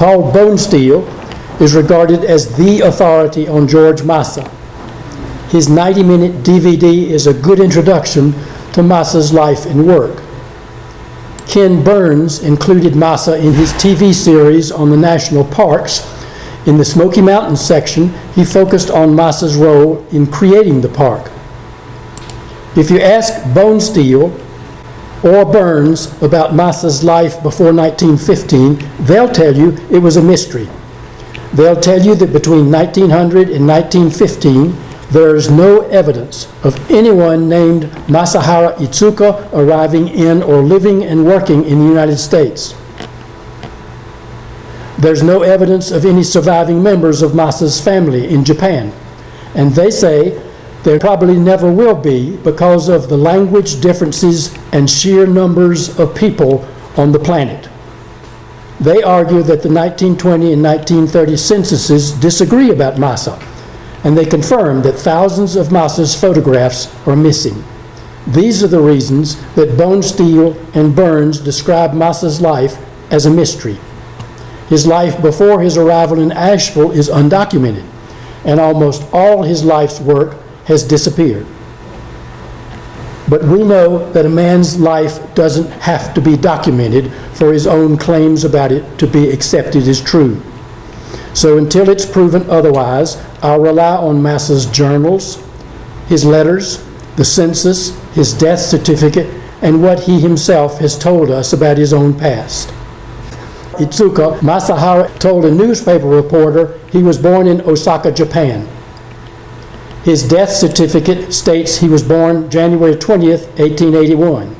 Paul Bonesteel is regarded as the authority on George Masa. His 90-minute DVD is a good introduction to Masa's life and work. Ken Burns included Masa in his TV series on the national parks. In the Smoky Mountains section, he focused on Masa's role in creating the park. If you ask Bonesteel or Burns about Masa's life before 1915, they'll tell you it was a mystery. They'll tell you that between 1900 and 1915, there is no evidence of anyone named Masaharu Iizuka arriving in or living and working in the United States. There's no evidence of any surviving members of Masa's family in Japan, and they say there probably never will be because of the language differences and sheer numbers of people on the planet. They argue that the 1920 and 1930 censuses disagree about Masa, and they confirm that thousands of Masa's photographs are missing. These are the reasons that Bonesteel and Burns describe Masa's life as a mystery. His life before his arrival in Asheville is undocumented, and almost all his life's work has disappeared. But we know that a man's life doesn't have to be documented for his own claims about it to be accepted as true. So until it's proven otherwise, I'll rely on Masa's journals, his letters, the census, his death certificate, and what he himself has told us about his own past. Iizuka Masaharu told a newspaper reporter he was born in Osaka, Japan. His death certificate states he was born January 20th, 1881.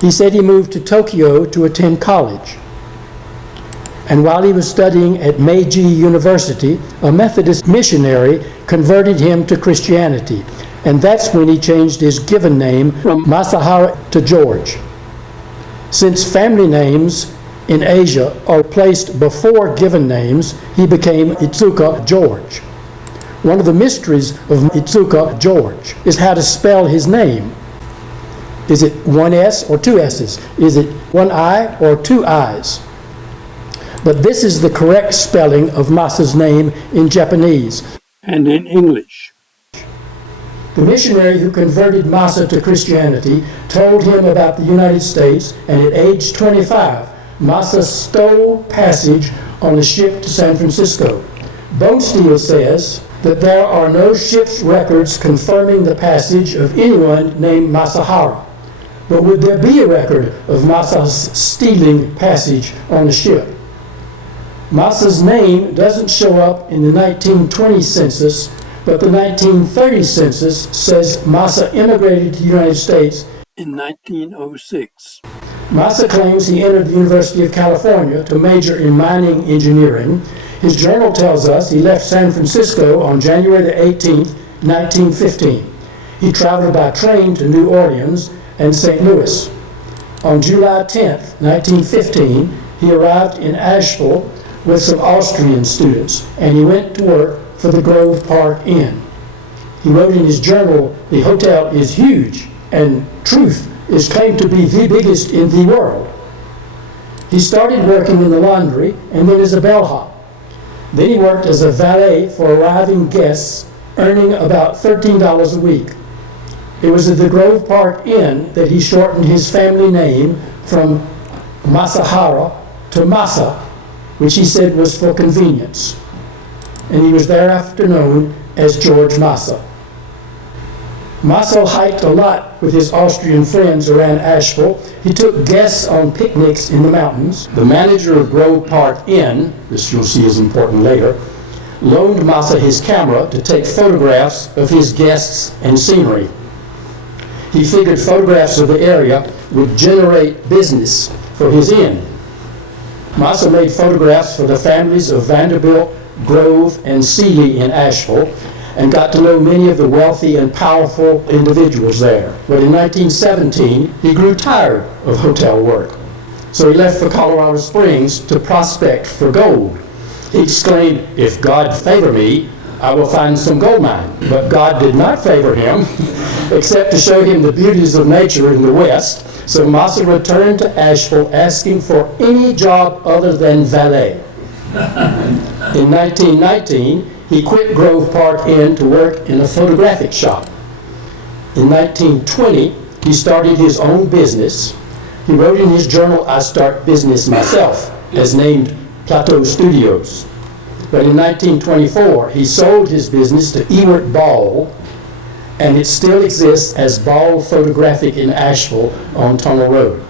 He said he moved to Tokyo to attend college. And while he was studying at Meiji University, a Methodist missionary converted him to Christianity. And that's when he changed his given name from Masaharu to George. Since family names in Asia are placed before given names, he became Iizuka George. One of the mysteries of Iizuka George is how to spell his name. Is it one S or two S's? Is it one I or two I's? But this is the correct spelling of Masa's name in Japanese and in English. The missionary who converted Masa to Christianity told him about the United States, and at age 25, Masa stole passage on a ship to San Francisco. Bonesteel says that there are no ship's records confirming the passage of anyone named Masaharu. But would there be a record of Masa's stealing passage on a ship? Masa's name doesn't show up in the 1920 census, but the 1930 census says Masa immigrated to the United States in 1906. Masa claims he entered the University of California to major in mining engineering. His journal tells us he left San Francisco on January the 18th, 1915. He traveled by train to New Orleans and St. Louis. On July 10th, 1915, he arrived in Asheville with some Austrian students, and he went to work for the Grove Park Inn. He wrote in his journal, "The hotel is huge, and Truth is claimed to be the biggest in the world." He started working in the laundry and then as a bellhop. Then he worked as a valet for arriving guests, earning about $13 a week. It was at the Grove Park Inn that he shortened his family name from Masaharu to Masa, which he said was for convenience. And he was thereafter known as George Masa. Masa hiked a lot with his Austrian friends around Asheville. He took guests on picnics in the mountains. The manager of Grove Park Inn, this you'll see is important later, loaned Masa his camera to take photographs of his guests and scenery. He figured photographs of the area would generate business for his inn. Masa made photographs for the families of Vanderbilt, Grove, and Seeley in Asheville, and got to know many of the wealthy and powerful individuals there. But in 1917, he grew tired of hotel work. So he left for Colorado Springs to prospect for gold. He exclaimed, "If God favor me, I will find some gold mine." But God did not favor him, except to show him the beauties of nature in the West. So Masa returned to Asheville asking for any job other than valet. In 1919, he quit Grove Park Inn to work in a photographic shop. In 1920, he started his own business. He wrote in his journal, "I start business myself," as named Plateau Studios. But in 1924, he sold his business to Ewart Ball, and it still exists as Ball Photographic in Asheville on Tunnel Road.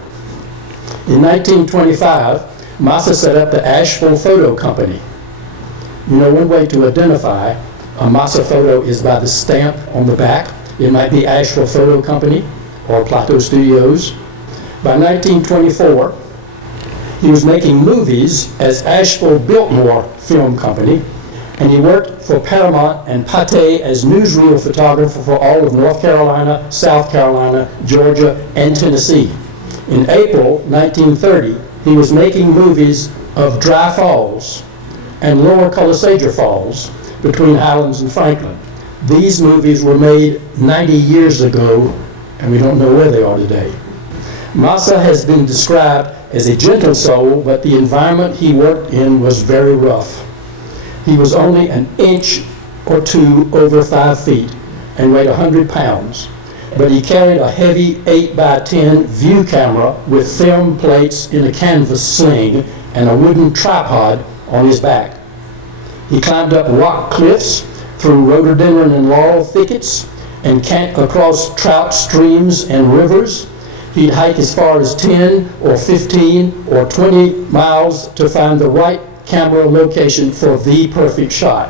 In 1925, Masa set up the Asheville Photo Company. You know, one way to identify a Masa photo is by the stamp on the back. It might be Asheville Photo Company or Plateau Studios. By 1924, he was making movies as Asheville Biltmore Film Company, and he worked for Paramount and Pathé as newsreel photographer for all of North Carolina, South Carolina, Georgia, and Tennessee. In April 1930, he was making movies of Dry Falls and Lower Colossager Falls between Highlands and Franklin. These movies were made 90 years ago, and we don't know where they are today. Masa has been described as a gentle soul, but the environment he worked in was very rough. He was only an inch or two over 5 feet and weighed 100 pounds, but he carried a heavy 8x10 view camera with film plates in a canvas sling and a wooden tripod on his back. He climbed up rock cliffs, through rhododendron and laurel thickets, and across trout streams and rivers. He'd hike as far as 10 or 15 or 20 miles to find the right camera location for the perfect shot.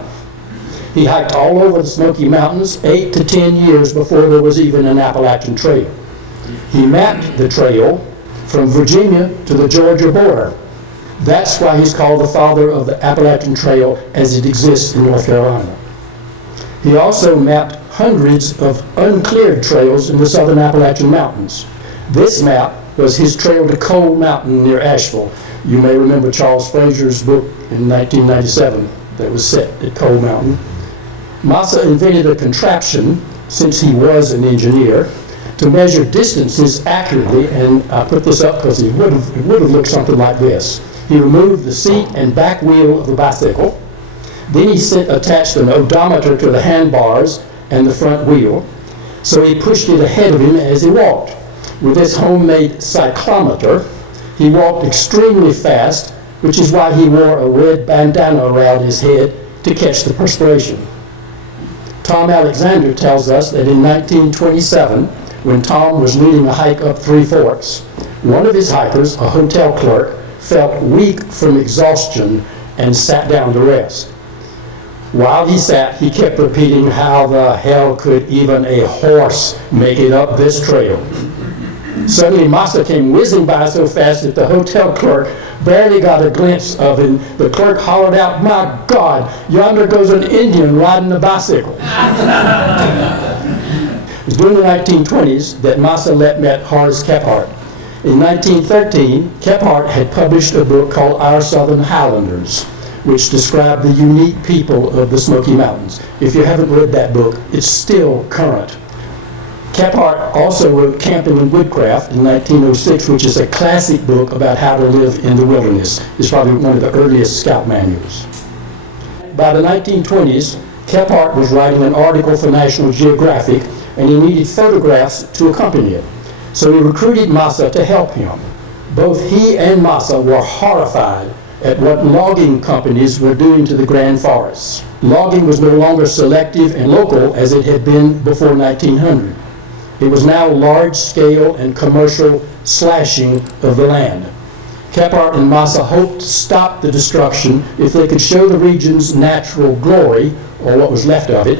He hiked all over the Smoky Mountains 8 to 10 years before there was even an Appalachian Trail. He mapped the trail from Virginia to the Georgia border. That's why he's called the father of the Appalachian Trail as it exists in North Carolina. He also mapped hundreds of uncleared trails in the southern Appalachian Mountains. This map was his trail to Coal Mountain near Asheville. You may remember Charles Frazier's book in 1997 that was set at Coal Mountain. Masa invented a contraption, since he was an engineer, to measure distances accurately, and I put this up because it would have looked something like this. He removed the seat and back wheel of the bicycle. Then he attached an odometer to the handbars and the front wheel, so he pushed it ahead of him as he walked. With this homemade cyclometer, he walked extremely fast, which is why he wore a red bandana around his head to catch the perspiration. Tom Alexander tells us that in 1927, when Tom was leading a hike up Three Forks, one of his hikers, a hotel clerk, felt weak from exhaustion and sat down to rest. While he sat, he kept repeating, "How the hell could even a horse make it up this trail?" Suddenly, Masa came whizzing by so fast that the hotel clerk barely got a glimpse of him. The clerk hollered out, "My God, yonder goes an Indian riding a bicycle." It was during the 1920s that Masa met Horace Kephart. In 1913, Kephart had published a book called Our Southern Highlanders, which described the unique people of the Smoky Mountains. If you haven't read that book, it's still current. Kephart also wrote Camping in Woodcraft in 1906, which is a classic book about how to live in the wilderness. It's probably one of the earliest scout manuals. By the 1920s, Kephart was writing an article for National Geographic, and he needed photographs to accompany it. So he recruited Masa to help him. Both he and Masa were horrified at what logging companies were doing to the Grand Forests. Logging was no longer selective and local as it had been before 1900. It was now large-scale and commercial slashing of the land. Kephart and Masa hoped to stop the destruction if they could show the region's natural glory, or what was left of it.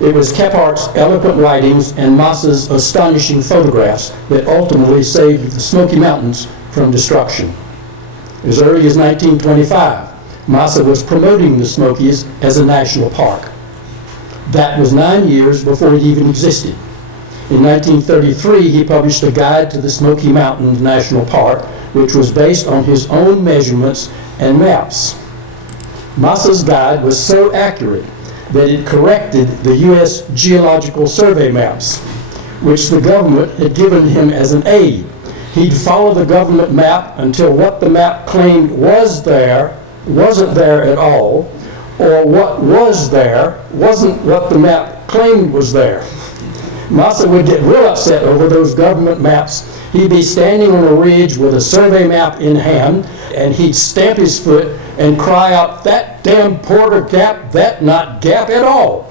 It was Kephart's eloquent writings and Masa's astonishing photographs that ultimately saved the Smoky Mountains from destruction. As early as 1925, Masa was promoting the Smokies as a national park. That was 9 years before it even existed. In 1933, he published a guide to the Smoky Mountains National Park, which was based on his own measurements and maps. Masa's guide was so accurate that it corrected the U.S. Geological Survey maps, which the government had given him as an aid. He'd follow the government map until what the map claimed was there wasn't there at all, or what was there wasn't what the map claimed was there. Masa would get real upset over those government maps. He'd be standing on a ridge with a survey map in hand, and he'd stamp his foot and cry out, "That damn Porter Gap, that not Gap at all."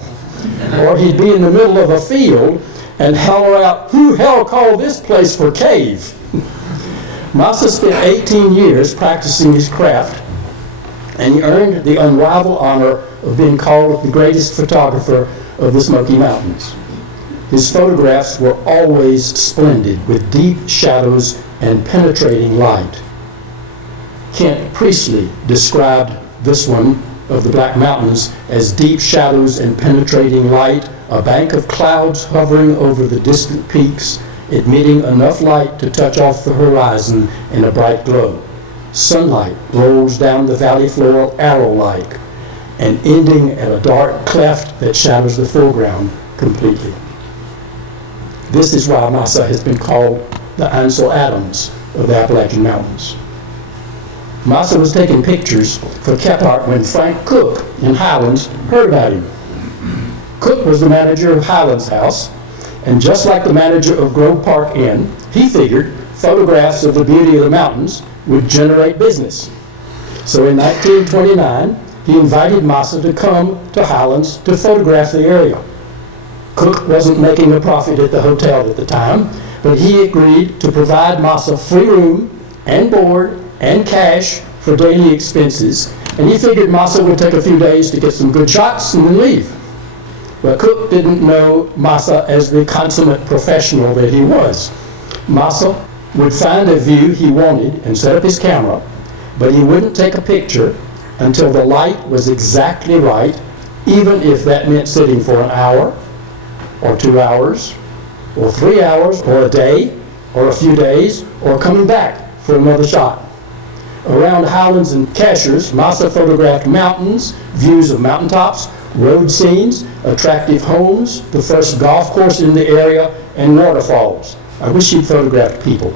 Or he'd be in the middle of a field and holler out, "Who hell called this place for cave?" Masa spent 18 years practicing his craft, and he earned the unrivaled honor of being called the greatest photographer of the Smoky Mountains. His photographs were always splendid, with deep shadows and penetrating light. Kent Priestley described this one of the Black Mountains as deep shadows and penetrating light, a bank of clouds hovering over the distant peaks, emitting enough light to touch off the horizon in a bright glow. Sunlight rolls down the valley floor arrow-like, and ending at a dark cleft that shadows the foreground completely. This is why Masa has been called the Ansel Adams of the Appalachian Mountains. Masa was taking pictures for Kephart when Frank Cook in Highlands heard about him. Cook was the manager of Highlands House, and just like the manager of Grove Park Inn, he figured photographs of the beauty of the mountains would generate business. So in 1929, he invited Masa to come to Highlands to photograph the area. Cook wasn't making a profit at the hotel at the time, but he agreed to provide Masa free room and board and cash for daily expenses, and he figured Masa would take a few days to get some good shots and then leave. But Cook didn't know Masa as the consummate professional that he was. Masa would find a view he wanted and set up his camera, but he wouldn't take a picture until the light was exactly right, even if that meant sitting for an hour, or 2 hours, or 3 hours, or a day, or a few days, or coming back for another shot. Around Highlands and Cashers, Masa photographed mountains, views of mountaintops, road scenes, attractive homes, the first golf course in the area, and waterfalls. I wish he'd photographed people.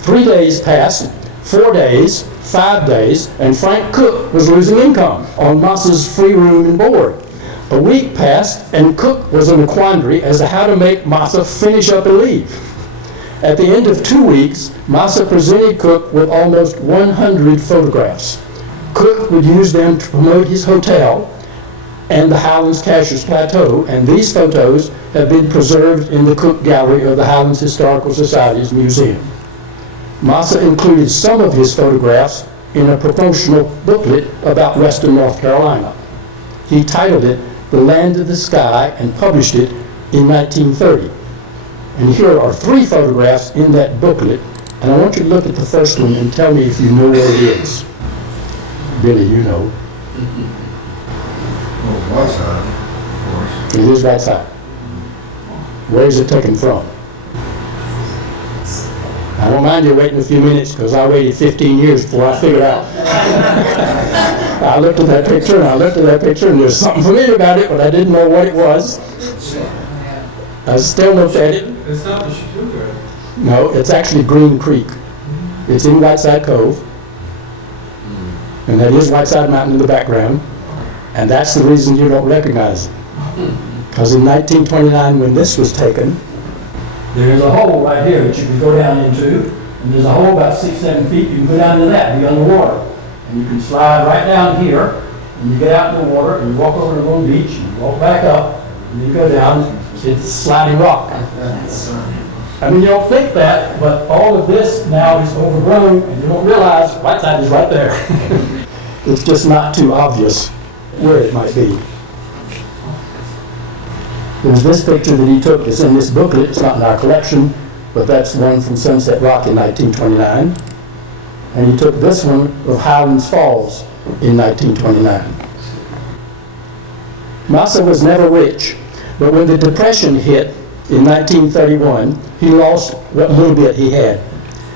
3 days passed, 4 days, 5 days, and Frank Cook was losing income on Masa's free room and board. A week passed, and Cook was in a quandary as to how to make Masa finish up and leave. At the end of 2 weeks, Masa presented Cook with almost 100 photographs. Cook would use them to promote his hotel and the Highlands Cashers Plateau, and these photos have been preserved in the Cook Gallery of the Highlands Historical Society's museum. Masa included some of his photographs in a promotional booklet about Western North Carolina. He titled it The Land of the Sky and published it in 1930. And here are 3 photographs in that booklet, and I want you to look at the first one and tell me if you know where it is. Billy, you know. Well, right side, of course. It is right side. Where is it taken from? I don't mind you waiting a few minutes, because I waited 15 years before I figured out. I looked at that picture, and I looked at that picture, and there's something familiar about it, but I didn't know what it was. I still looked at it. It's not the Chattooga. No, it's actually Green Creek. It's in Whiteside Cove. And that is Whiteside Mountain in the background. And that's the reason you don't recognize it. Because in 1929, when this was taken, there's a hole right here that you can go down into. And there's a hole about 6-7 feet. You can go down to that, be underwater. And you can slide right down here, and you get out in the water, and you walk over to the little beach, and you walk back up, and you go down. It's sliding rock. I mean, you don't think that, but all of this now is overgrown, and you don't realize Whiteside is right there. It's just not too obvious where it might be. There's this picture that he took that's in this booklet. It's not in our collection, but that's one from Sunset Rock in 1929. And he took this one of Highlands Falls in 1929. Masa was never rich, but when the Depression hit in 1931, he lost what little bit he had.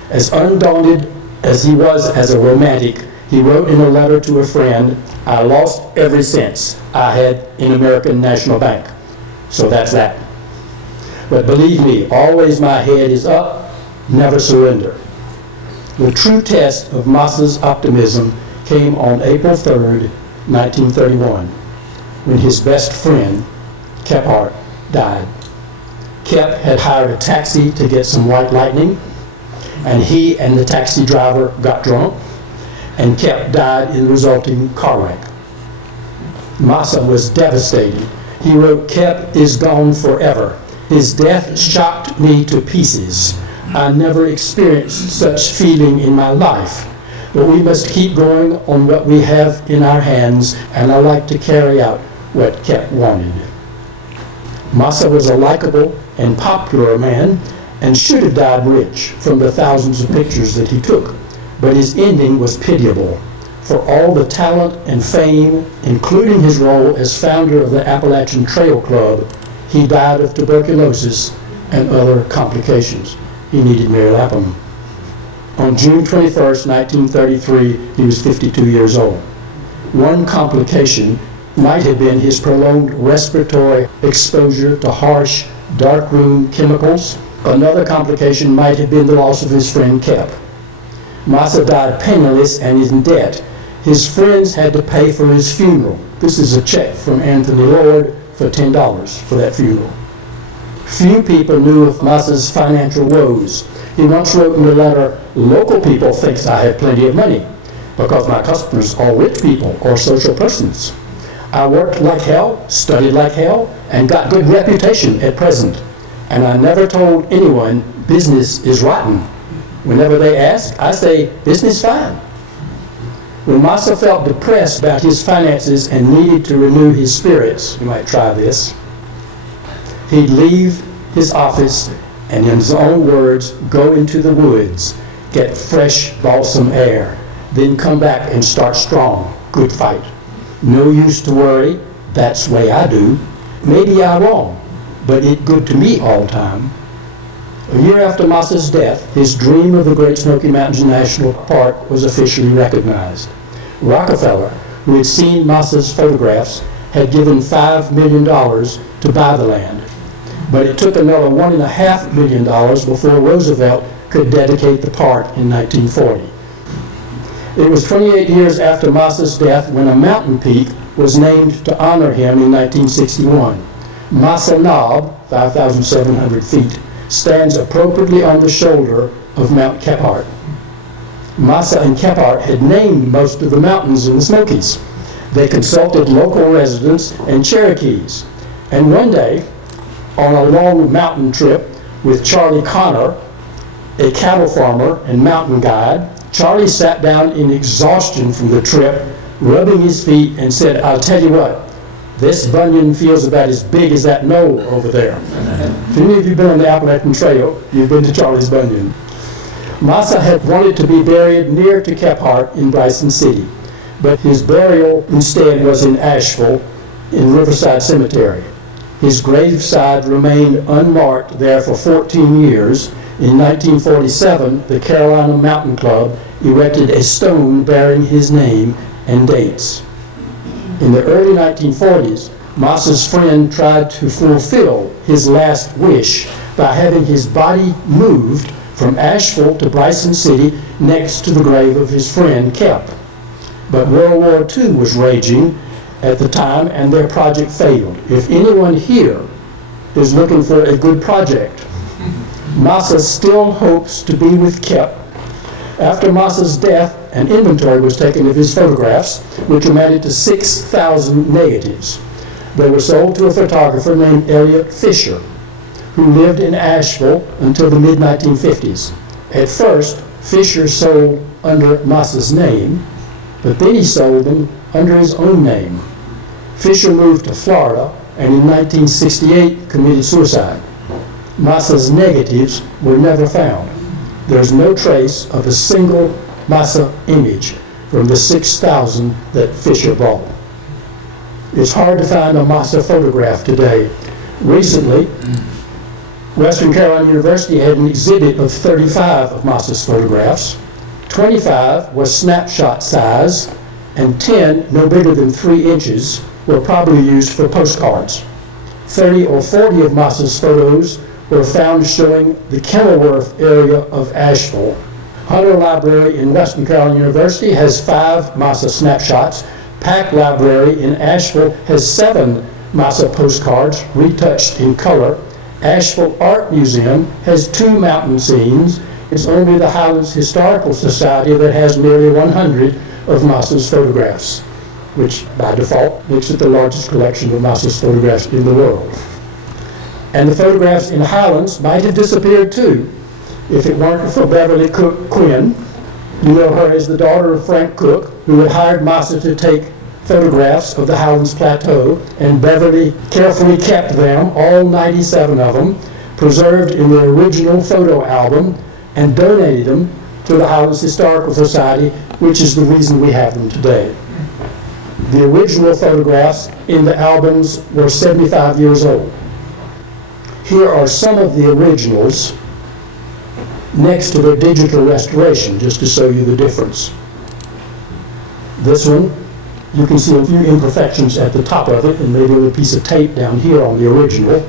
As undaunted as he was as a romantic, he wrote in a letter to a friend, "I lost every cent I had in American National Bank." So that's that. But believe me, always my head is up, never surrender. The true test of Masa's optimism came on April 3rd, 1931, when his best friend, Kephart, died. Kep had hired a taxi to get some white lightning, and he and the taxi driver got drunk, and Kep died in the resulting car wreck. Masa was devastated. He wrote, "Kep is gone forever. His death shocked me to pieces. I never experienced such feeling in my life. But we must keep going on what we have in our hands, and I like to carry out what Kep wanted." Masa was a likable and popular man and should have died rich from the thousands of pictures that he took. But his ending was pitiable. For all the talent and fame, including his role as founder of the Appalachian Trail Club, he died of tuberculosis and other complications. He needed Mary Lapham. On June 21st, 1933, he was 52 years old. One complication might have been his prolonged respiratory exposure to harsh, dark-room chemicals. Another complication might have been the loss of his friend Kep. Masa died penniless and in debt. His friends had to pay for his funeral. This is a check from Anthony Lord for $10 for that funeral. Few people knew of Masa's financial woes. He once wrote in a letter, "Local people thinks I have plenty of money because my customers are rich people or social persons. I worked like hell, studied like hell, and got good reputation at present. And I never told anyone business is rotten. Whenever they ask, I say business fine." When Masa felt depressed about his finances and needed to renew his spirits, you might try this, he'd leave his office and, in his own words, go into the woods, get fresh balsam air, then come back and start strong, good fight. No use to worry, that's way I do. Maybe I'm wrong, but it good to me all time. A year after Masa's death, his dream of the Great Smoky Mountains National Park was officially recognized. Rockefeller, who had seen Masa's photographs, had given $5 million to buy the land. But it took another $1.5 million before Roosevelt could dedicate the park in 1940. It was 28 years after Masa's death when a mountain peak was named to honor him in 1961. Masa Knob, 5,700 feet, stands appropriately on the shoulder of Mount Kephart. Masa and Kephart had named most of the mountains in the Smokies. They consulted local residents and Cherokees. And one day, on a long mountain trip with Charlie Connor, a cattle farmer and mountain guide, Charlie sat down in exhaustion from the trip, rubbing his feet, and said, "I'll tell you what, this bunion feels about as big as that knoll over there." If any of you have been on the Appalachian Trail, you've been to Charlie's bunion. Masa had wanted to be buried near to Kephart in Bryson City, but his burial instead was in Asheville in Riverside Cemetery. His graveside remained unmarked there for 14 years. In 1947, the Carolina Mountain Club erected a stone bearing his name and dates. In the early 1940s, Masa's friend tried to fulfill his last wish by having his body moved from Asheville to Bryson City next to the grave of his friend Kep. But World War II was raging at the time and their project failed. If anyone here is looking for a good project, Masa still hopes to be with Kep. After Masa's death, an inventory was taken of his photographs, which amounted to 6,000 negatives. They were sold to a photographer named Elliot Fisher, who lived in Asheville until the mid-1950s. At first, Fisher sold under Masa's name, but then he sold them under his own name. Fisher moved to Florida and in 1968 committed suicide. Masa's negatives were never found. There's no trace of a single Masa image from the 6,000 that Fisher bought. It's hard to find a Masa photograph today. Recently, Western Carolina University had an exhibit of 35 of Masa's photographs. 25 was snapshot size, and 10, no bigger than 3 inches, were probably used for postcards. 30 or 40 of Masa's photos were found showing the Kenilworth area of Asheville. Hunter Library in Western Carolina University has 5 Masa snapshots. Pack Library in Asheville has 7 Masa postcards retouched in color. Asheville Art Museum has 2 mountain scenes. It's only the Highlands Historical Society that has nearly 100 of Masa's photographs, which by default makes it the largest collection of Masa's photographs in the world. And the photographs in Highlands might have disappeared too if it weren't for Beverly Cook Quinn. You know her as the daughter of Frank Cook, who had hired Masa to take photographs of the Highlands Plateau, and Beverly carefully kept them, all 97 of them, preserved in the original photo album, and donated them to the Highlands Historical Society, which is the reason we have them today. The original photographs in the albums were 75 years old. Here are some of the originals next to their digital restoration, just to show you the difference. This one, you can see a few imperfections at the top of it, and maybe a little piece of tape down here on the original.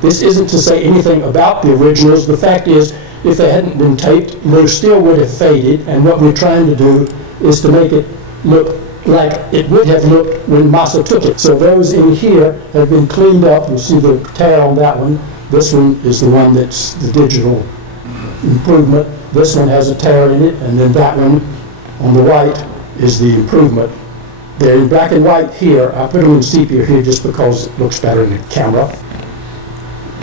This isn't to say anything about the originals. The fact is, if they hadn't been taped, they still would have faded, and what we're trying to do is to make it look like it would have looked when Masa took it. So those in here have been cleaned up. You see the tear on that one. This one is the one that's the digital improvement. This one has a tear in it, and then that one on the right is the improvement. They're in black and white here. I put them in sepia here just because it looks better in the camera.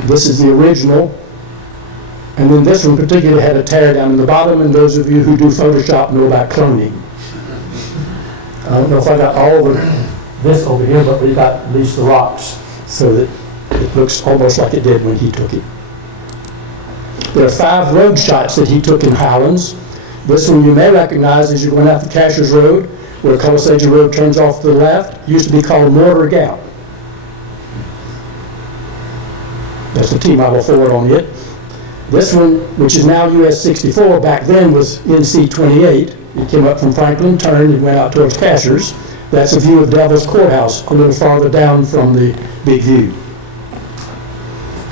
This is the original. And then this one particularly had a tear down in the bottom, and those of you who do Photoshop know about cloning. I don't know if I got all of this over here, but we got at least the rocks so that it looks almost like it did when he took it. There are 5 road shots that he took in Highlands. This one you may recognize as you're going out the Cashers Road, where Colossagia Road turns off to the left. It used to be called Mortar Gap. That's the T-model Ford on it. This one, which is now US 64, back then was NC 28. It came up from Franklin, turned, and went out towards Cashers. That's a view of Devil's Courthouse, a little farther down from the big view.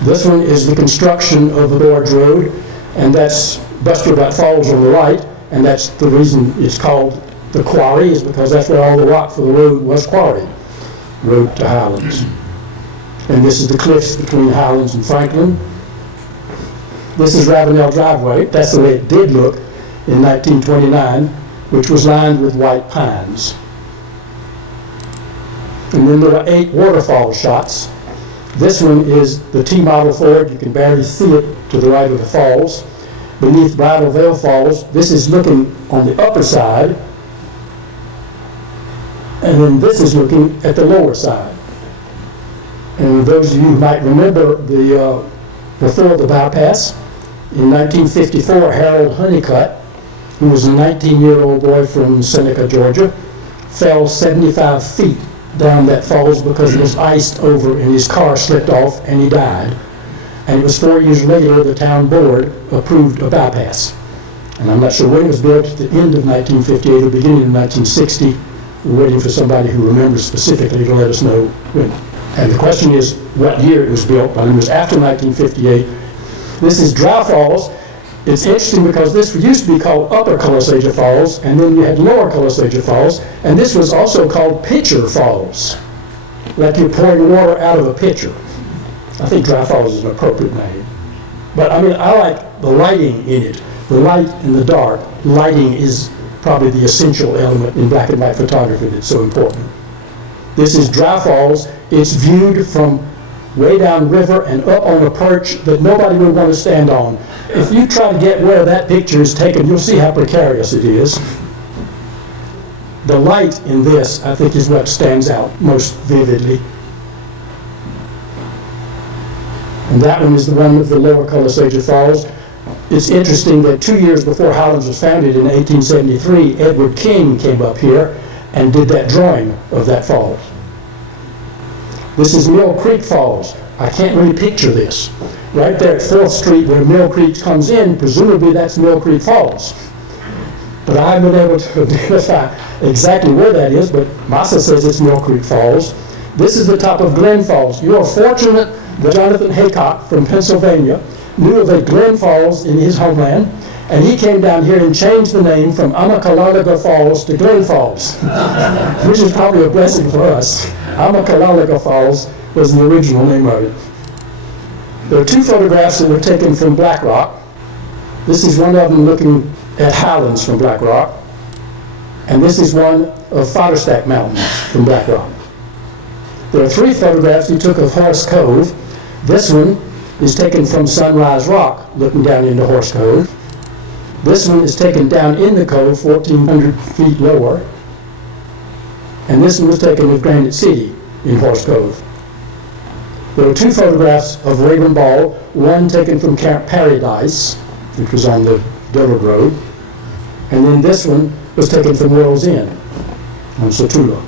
This one is the construction of the Gorge Road, and that's Buster Butt Falls on the right, and that's the reason it's called the quarry, is because that's where all the rock for the road was quarried, road to Highlands. And this is the cliffs between Highlands and Franklin. This is Ravenel Driveway. That's the way it did look in 1929, which was lined with white pines. And then there were 8 waterfall shots. This one is the T-model Ford. You can barely see it to the right of the falls. Beneath Bridal Veil Falls, this is looking on the upper side, and then this is looking at the lower side. And those of you who might remember before the bypass, in 1954, Harold Honeycutt, who was a 19-year-old boy from Seneca, Georgia, fell 75 feet down that falls because it was iced over and his car slipped off and he died. And it was 4 years later the town board approved a bypass. And I'm not sure when it was built, at the end of 1958 or beginning of 1960. We're waiting for somebody who remembers specifically to let us know when. And the question is what year it was built, but it was after 1958. This is Dry Falls. It's interesting because this used to be called Upper Colossagia Falls, and then you had Lower Colossagia Falls, and this was also called Pitcher Falls, like you're pouring water out of a pitcher. I think Dry Falls is an appropriate name. But I mean, I like the lighting in it, the light and the dark. Lighting is probably the essential element in black and white photography that's so important. This is Dry Falls. It's viewed from way downriver and up on a perch that nobody would want to stand on. If you try to get where that picture is taken, you'll see how precarious it is. The light in this, I think, is what stands out most vividly. And that one is the one with the Lower Colossagia Falls. It's interesting that 2 years before Highlands was founded in 1873, Edward King came up here and did that drawing of that falls. This is Mill Creek Falls. I can't really picture this. Right there at 4th Street where Mill Creek comes in, presumably that's Mill Creek Falls. But I haven't been able to identify exactly where that is, but Masa says it's Mill Creek Falls. This is the top of Glen Falls. You are fortunate Jonathan Haycock from Pennsylvania knew of a Glen Falls in his homeland, and he came down here and changed the name from Amakalalaka Falls to Glen Falls, which is probably a blessing for us. Amakalalaka Falls was the original name of it. There are two photographs that were taken from Black Rock. This is one of them looking at Highlands from Black Rock, and this is one of Fodderstack Mountains from Black Rock. There are three photographs he took of Horse Cove. This one is taken from Sunrise Rock, looking down into Horse Cove. This one is taken down in the cove, 1,400 feet lower. And this one was taken of Granite City in Horse Cove. There are two photographs of Raven Ball, one taken from Camp Paradise, which was on the Dillard Road, and then this one was taken from World's End on Satula.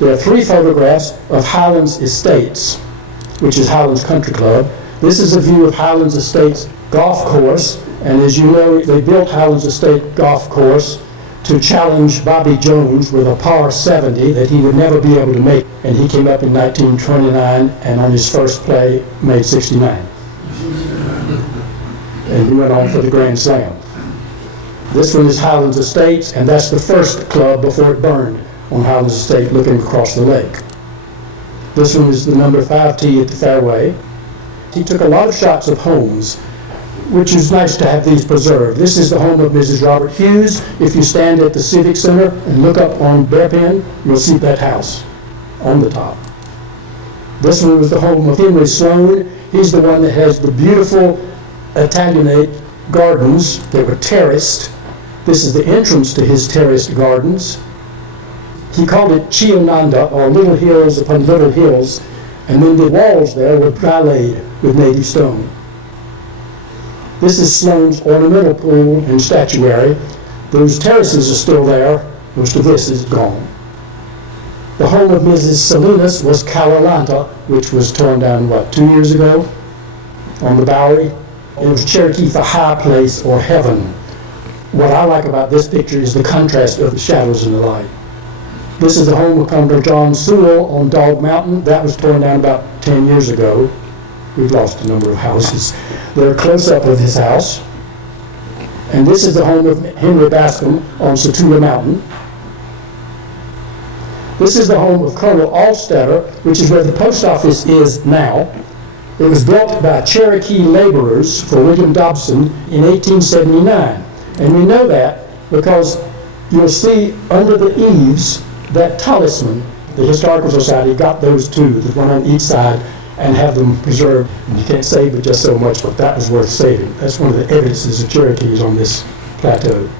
There are three photographs of Highlands Estates, which is Highlands Country Club. This is a view of Highlands Estates golf course, and as you know, they built Highlands Estate golf course to challenge Bobby Jones with a par 70 that he would never be able to make, and he came up in 1929 and on his first play made 69. And he went on for the Grand Slam. This one is Highlands Estates, and that's the first club before it burned on Highlands Estate looking across the lake. This one is the number 5 tee at the fairway. He took a lot of shots of homes, which is nice to have these preserved. This is the home of Mrs. Robert Hughes. If you stand at the Civic Center and look up on Bearpin, you'll see that house on the top. This one was the home of Henry Sloan. He's the one that has the beautiful Italianate gardens that were terraced. This is the entrance to his terraced gardens. He called it Chionanda, or little hills upon little hills, and then the walls there were dry laid with native stone. This is Sloan's ornamental pool and statuary. Those terraces are still there. Most of this is gone. The home of Mrs. Salinas was Calalanta, which was torn down, 2 years ago on the Bowery. It was Cherokee for high place or heaven. What I like about this picture is the contrast of the shadows and the light. This is the home of Commodore John Sewell on Dog Mountain. That was torn down about 10 years ago. We've lost a number of houses. They're a close-up of his house. And this is the home of Henry Bascom on Satula Mountain. This is the home of Colonel Alstetter, which is where the post office is now. It was built by Cherokee laborers for William Dobson in 1879. And we know that because you'll see under the eaves that talisman. The Historical Society got those two, the one on each side, and have them preserved. And you can't save it just so much, but that was worth saving. That's one of the evidences of Cherokees on this plateau.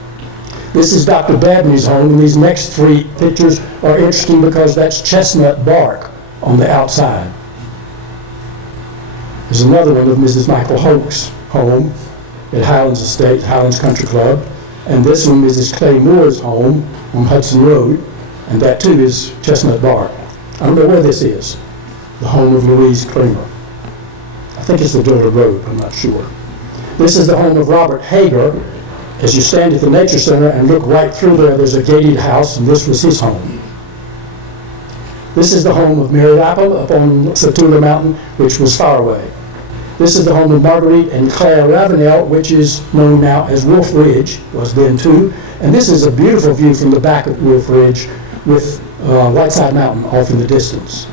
This is Dr. Dabney's home, and these next three pictures are interesting because that's chestnut bark on the outside. There's another one of Mrs. Michael Hoke's home at Highlands Estate, Highlands Country Club, and this one is Mrs. Clay Moore's home on Hudson Road, and that too is chestnut bark. I don't know where this is, the home of Louise Kramer. I think it's the Dillard Road, I'm not sure. This is the home of Robert Hager. As you stand at the Nature Center and look right through there, there's a gated house, and this was his home. This is the home of Mary Apple up on Satula Mountain, which was far away. This is the home of Marguerite and Claire Ravenel, which is known now as Wolf Ridge, was then too. And this is a beautiful view from the back of Wolf Ridge with Whiteside Mountain off in the distance.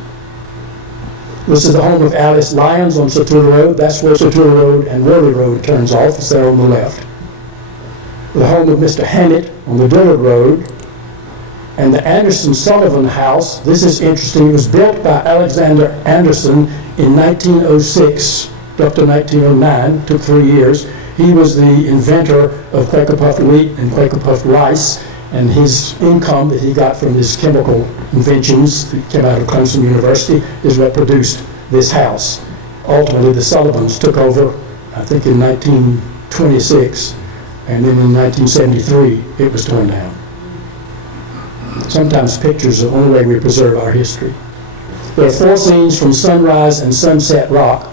This is the home of Alice Lyons on Satula Road. That's where Satula Road and Worley Road turns off. It's there on the left. The home of Mr. Hannett on the Dillard Road. And the Anderson Sullivan House, this is interesting, it was built by Alexander Anderson in 1906 up to 1909, took 3 years. He was the inventor of Quaker puffed wheat and Quaker puffed rice, and his income that he got from his chemical inventions that came out of Clemson University is what produced this house. Ultimately, the Sullivans took over, I think in 1926, and then in 1973, it was torn down. Sometimes pictures are the only way we preserve our history. There are 4 scenes from Sunrise and Sunset Rock,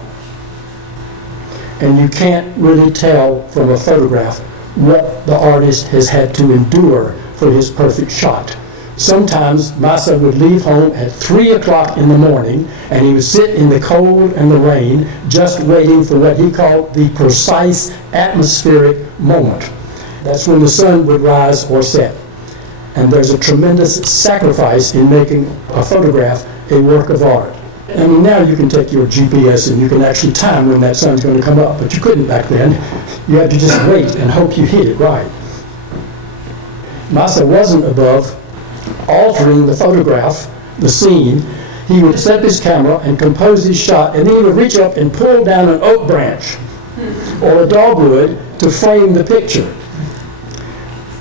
and you can't really tell from a photograph what the artist has had to endure for his perfect shot. Sometimes Masa would leave home at 3 o'clock in the morning, and he would sit in the cold and the rain, just waiting for what he called the precise atmospheric moment. That's when the sun would rise or set. And there's a tremendous sacrifice in making a photograph a work of art. And now you can take your GPS and you can actually time when that sun's going to come up, but you couldn't back then. You had to just wait and hope you hit it right. Masa wasn't above altering the photograph, the scene. He would set his camera and compose his shot, and then he would reach up and pull down an oak branch or a dogwood to frame the picture.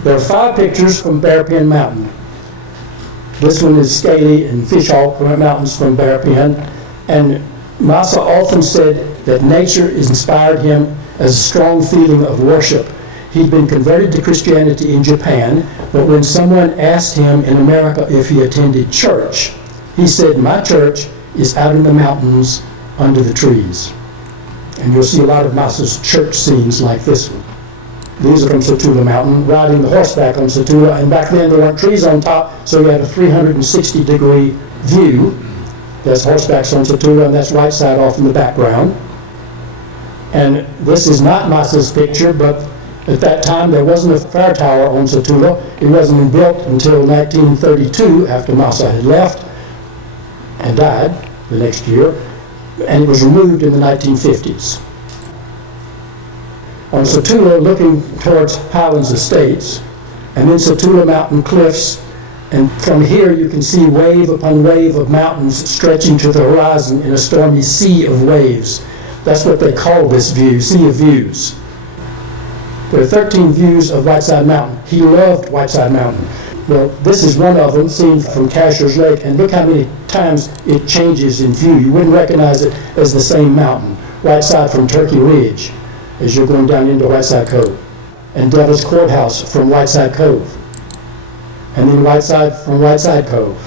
There are 5 pictures from Bearpin Mountain. This one is Scaly and Fishhawk Mountains from Bearpin. And Masa often said that nature inspired him as a strong feeling of worship. He'd been converted to Christianity in Japan, but when someone asked him in America if he attended church, he said, "My church is out in the mountains under the trees." And you'll see a lot of Masa's church scenes like this one. These are from Satula Mountain, riding the horseback on Satula, and back then there weren't trees on top, so you had a 360-degree view. That's horsebacks on Satula, and that's right side off in the background. And this is not Masa's picture, but at that time there wasn't a fire tower on Satula. It wasn't built until 1932, after Masa had left and died the next year, and it was removed in the 1950s. On Satula, looking towards Highlands Estates, and then Satula Mountain cliffs, and from here you can see wave upon wave of mountains stretching to the horizon in a stormy sea of waves. That's what they call this view, sea of views. There are 13 views of Whiteside Mountain. He loved Whiteside Mountain. Well, this is one of them, seen from Casher's Lake, and look how many times it changes in view. You wouldn't recognize it as the same mountain. Whiteside from Turkey Ridge, as you're going down into Whiteside Cove, and Devil's Courthouse from Whiteside Cove, and then Whiteside from Whiteside Cove,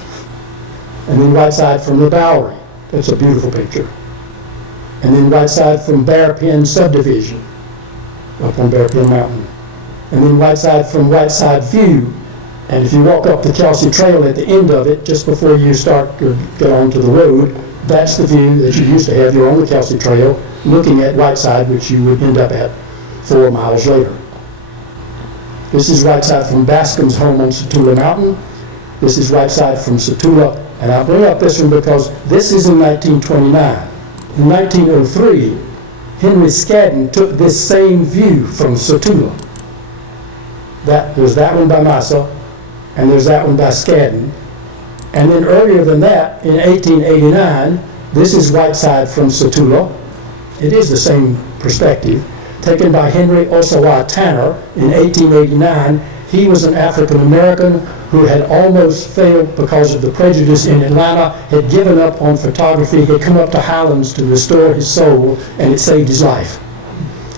and then Whiteside from the Bowery. That's a beautiful picture. And then Whiteside from Bearpin Subdivision, up on Bearpin Mountain, and then Whiteside from Whiteside View. And if you walk up the Kelsey Trail at the end of it, just before you start to get onto the road, that's the view that you used to have. You're on the Kelsey Trail, looking at Whiteside, which you would end up at 4 miles later. This is Whiteside from Bascom's home on Satula Mountain. This is Whiteside from Satula, and I bring up this one because this is in 1929. In 1903, Henry Skadden took this same view from Satula. There's that one by Masa, and there's that one by Skadden. And then earlier than that, in 1889, this is Whiteside from Satula. It is the same perspective, taken by Henry Osawa Tanner in 1889. He was an African American who had almost failed because of the prejudice in Atlanta, had given up on photography, had come up to Highlands to restore his soul, and it saved his life.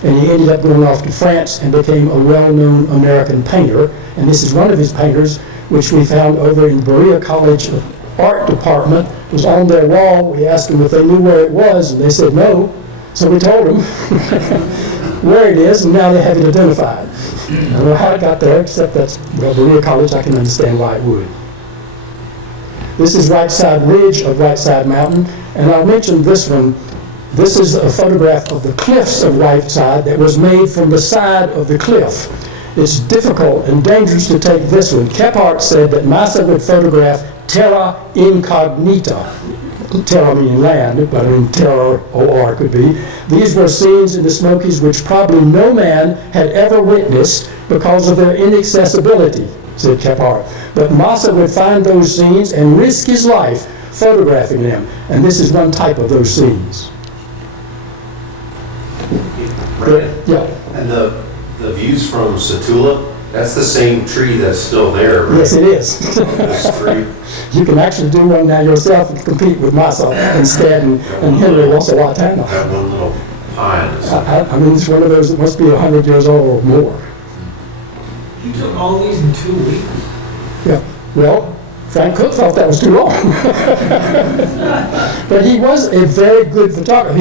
And he ended up going off to France and became a well-known American painter. And this is one of his painters, which we found over in Berea College Art Department. It was on their wall. We asked them if they knew where it was, and they said no. So we told them where it is, and now they have it identified. I don't know how it got there, except that's, well, Berea College, I can understand why it would. This is Whiteside Ridge of Whiteside Mountain, and I'll mention this one. This is a photograph of the cliffs of Whiteside that was made from the side of the cliff. It's difficult and dangerous to take this one. Kephart said that Masa would photograph terra incognita. Terra meaning land, but I mean terror, O-R could be. These were scenes in the Smokies which probably no man had ever witnessed because of their inaccessibility, said Kephart. But Masa would find those scenes and risk his life photographing them. And this is one type of those scenes. Right. Yeah. And the views from Satula, that's the same tree that's still there, right? Yes, it is. This tree. You can actually do one now yourself and compete with Masa and Skadden and Henry Osawa Tanner. That one little pine. I mean, it's one of those that must be 100 years old or more. You took all these in 2 weeks? Yeah. Well, Frank Cook thought that was too long. But he was a very good photographer.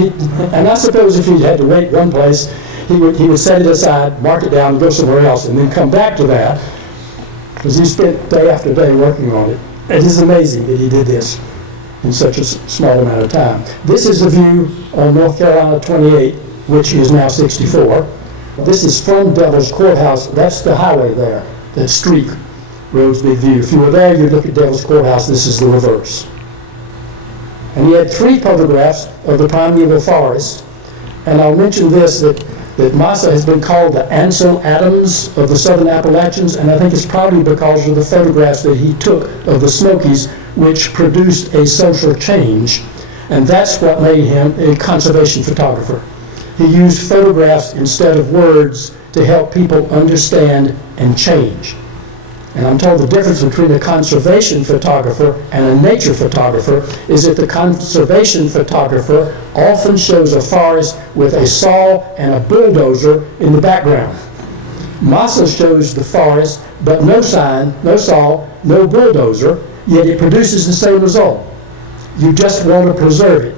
And I suppose if he had to wait one place, he would set it aside, mark it down, go somewhere else, and then come back to that. because he spent day after day working on it. It is amazing that he did this in such a small amount of time. This is the view on North Carolina 28, which is now 64. This is from Devil's Courthouse. That's the highway there, that streak, road's big view. If you were there, you'd look at Devil's Courthouse. This is the reverse. And he had 3 photographs of the primeval forest. And I'll mention this, that Masa has been called the Ansel Adams of the Southern Appalachians, and I think it's probably because of the photographs that he took of the Smokies, which produced a social change, and that's what made him a conservation photographer. He used photographs instead of words to help people understand and change. And I'm told the difference between a conservation photographer and a nature photographer is that the conservation photographer often shows a forest with a saw and a bulldozer in the background. Masa shows the forest, but no sign, no saw, no bulldozer, yet it produces the same result. You just want to preserve it.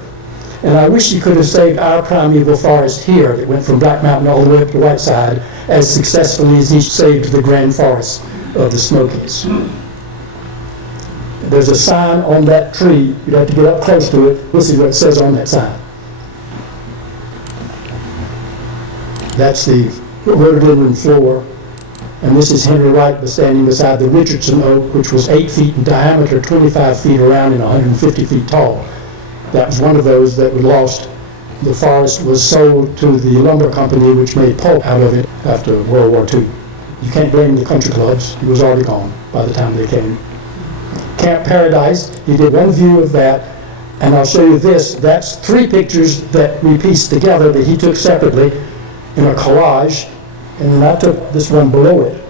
And I wish he could have saved our primeval forest here that went from Black Mountain all the way up to Whiteside as successfully as he saved the grand forests of the Smokies. There's a sign on that tree. You'd have to get up close to it. This is what it says on that sign. That's the rhododendron floor. And this is Henry Wright standing beside the Richardson oak, which was 8 feet in diameter, 25 feet around, and 150 feet tall. That was one of those that were lost. The forest was sold to the lumber company, which made pulp out of it after World War II. You can't blame the country clubs. It was already gone by the time they came. Camp Paradise, he did one view of that, and I'll show you this. That's 3 pictures that we pieced together that he took separately in a collage, and then I took this one below it,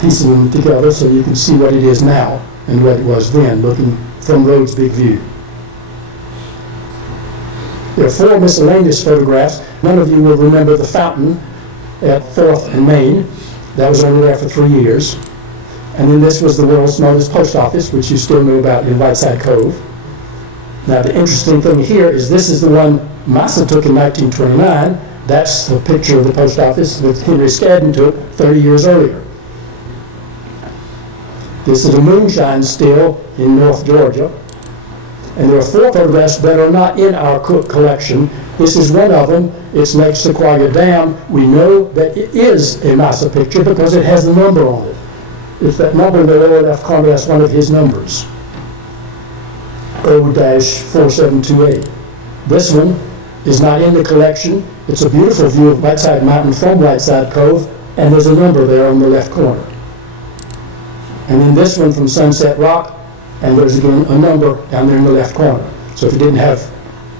piecing them together so you can see what it is now and what it was then, looking from Rhodes' big view. There are 4 miscellaneous photographs. None of you will remember the fountain at 4th and Main. That was only there for 3 years. And then this was the world's smallest post office, which you still know about in Whiteside Cove. Now the interesting thing here is this is the one Masa took in 1929. That's the picture of the post office that Henry Skadden took 30 years earlier. This is a moonshine still in North Georgia. And there are 4 photographs that are not in our Cook collection. This is one of them. It's Lake Sequoia Dam. We know that it is a Masa picture because it has the number on it. It's that number in the lower left corner. That's one of his numbers, O-4728. This one is not in the collection. It's a beautiful view of Whiteside Mountain from Whiteside Cove, and there's a number there on the left corner. And then this one from Sunset Rock, and there's again a number down there in the left corner. So if it didn't have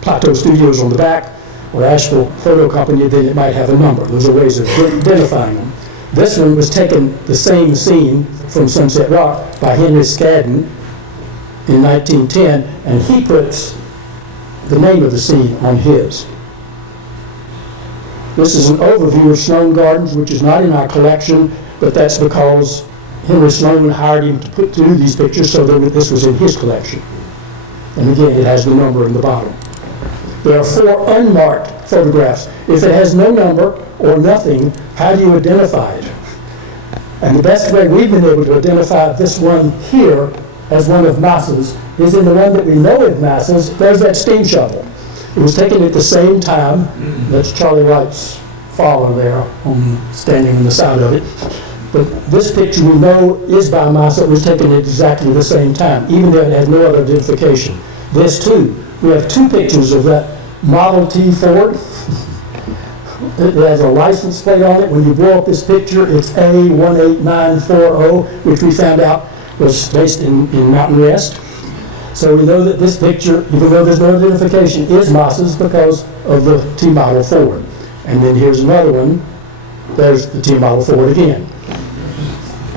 Plateau Studios on the back or Asheville Photo Company, then it might have a number. Those are ways of identifying them. This one was taken, the same scene from Sunset Rock, by Henry Skadden in 1910, and he puts the name of the scene on his. This is an overview of Sloan Gardens, which is not in our collection, but that's because Henry Sloan hired him to do these pictures so that this was in his collection. And again, it has the number in the bottom. There are 4 unmarked photographs. If it has no number or nothing, how do you identify it? And the best way we've been able to identify this one here as one of Masa's is in the one that we know is Masa's. There's that steam shovel. It was taken at the same time. That's Charlie Wright's father there, standing on the side of it. But this picture we know is by Masa. It was taken at exactly the same time, even though it has no other identification. This too. We have 2 pictures of that Model T Ford. It has a license plate on it. When you blow up this picture, it's A18940, which we found out was based in Mountain Rest. So we know that this picture, even though there's no identification, is Masa's because of the T Model Ford. And then here's another one. There's the T Model Ford again.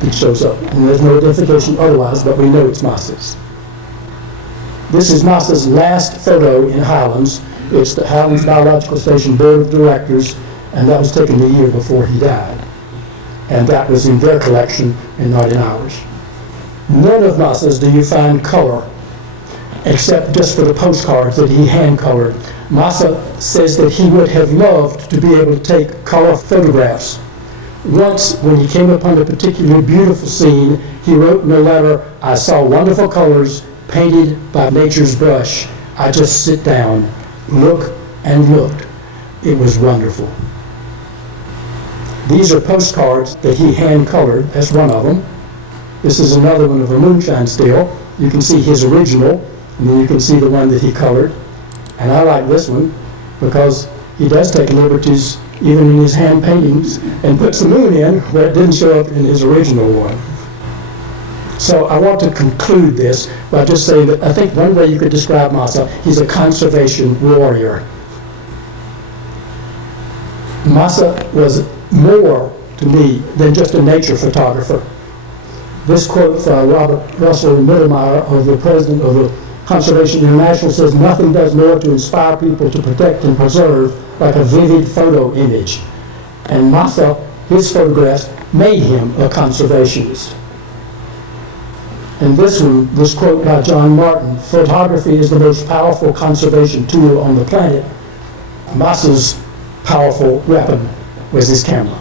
It shows up. And there's no identification otherwise, but we know it's Masa's. This is Masa's last photo in Highlands. It's the Highlands Biological Station Board of Directors, and that was taken the year before he died. And that was in their collection and not in ours. None of Masa's do you find color, except just for the postcards that he hand-colored. Masa says that he would have loved to be able to take color photographs, Once, when he came upon a particularly beautiful scene, he wrote in a letter, "I saw wonderful colors painted by nature's brush. I just sit down, look and looked. It was wonderful." These are postcards that he hand-colored. That's one of them. This is another one of a moonshine still. You can see his original, and then you can see the one that he colored. And I like this one because he does take liberties even in his hand paintings and puts the moon in where it didn't show up in his original one. So I want to conclude this by just saying that I think one way you could describe Masa, he's a conservation warrior. Masa was more to me than just a nature photographer. This quote from Robert Russell Mittelmeyer, of the president of the Conservation International, says, "Nothing does more to inspire people to protect and preserve like a vivid photo image." And Masa, his photographs made him a conservationist. And this one, this quote by John Martin, "Photography is the most powerful conservation tool on the planet." Masa's powerful weapon was his camera.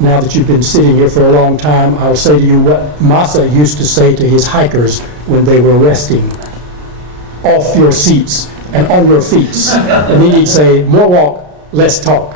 Now that you've been sitting here for a long time, I'll say to you what Masa used to say to his hikers when they were resting: "Off your seats and on your feet." And then he'd say, "More walk, less talk."